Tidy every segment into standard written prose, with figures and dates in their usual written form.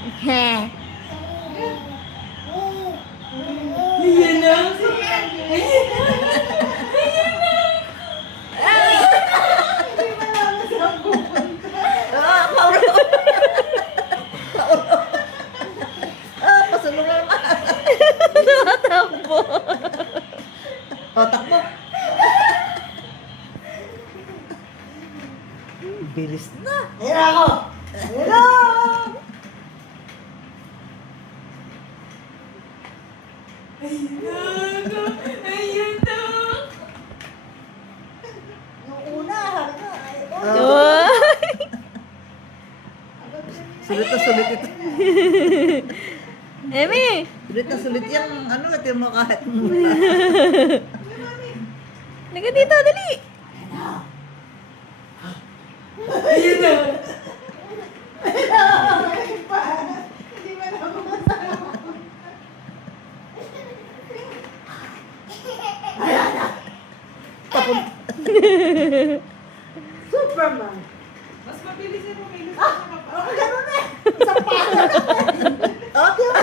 Heh. Ayan na. Ah, paulo. Paulo. Ah, pasulungan mo. Tatakbo. O, takbo. Bilis na. Ayan ako! Ayan na! Ayan na. Yung una, harap na. Oh. Sulit na sulit ito. Emi! Sulit na sulit yung ano at yung makahat mo. Liga dito, dali! Ayan na. Hindi ba na ako Superman! Mas mabilis yung kumilos Ah! sa kapal. Ako ganun eh! Sa pala! Oh, di ba?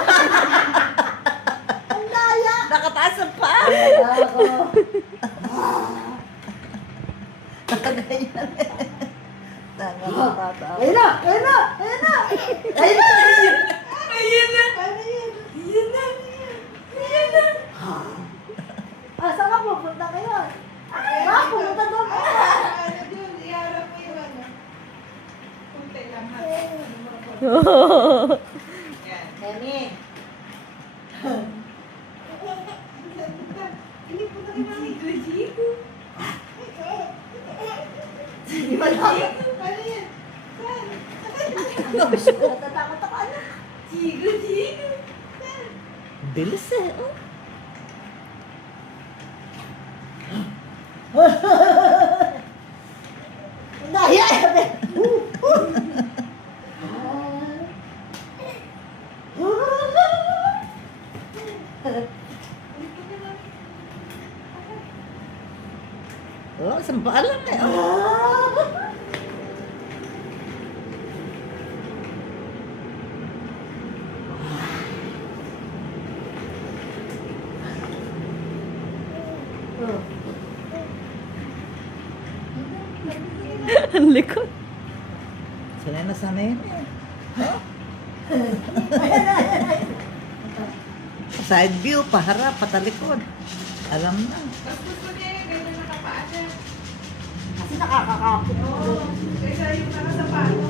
Ang laya! Nakataas ang paa. Ako! Ganyan. Tanga ka tata. Ayun na! Ayun na! Ayun na! Ayun na! Ayan na. Ano yun? Ayan na. Ayan na. Ah, saan ka pupunta kayo? Ah, pumunta doon! Ano dun? Iharap mo yung ano. Kunti lang ha. Yan. Emi! Hindi po na kailangan Jigo. Di ba na? Ano yan? Saan? Natatakot ako ano? Jigo, Jigo. Bilis eh. Oh. Ang laya! Oh, isang paa lang eh. Oh. Ang likod. Sanay na sanay na eh. Oh. Side view, paharap, patalikod. Alam na. Tapos gusto niya yung ganyan nakapaa siya. Kasi nakakakapit. Oo. Kaysa yung nakasapato.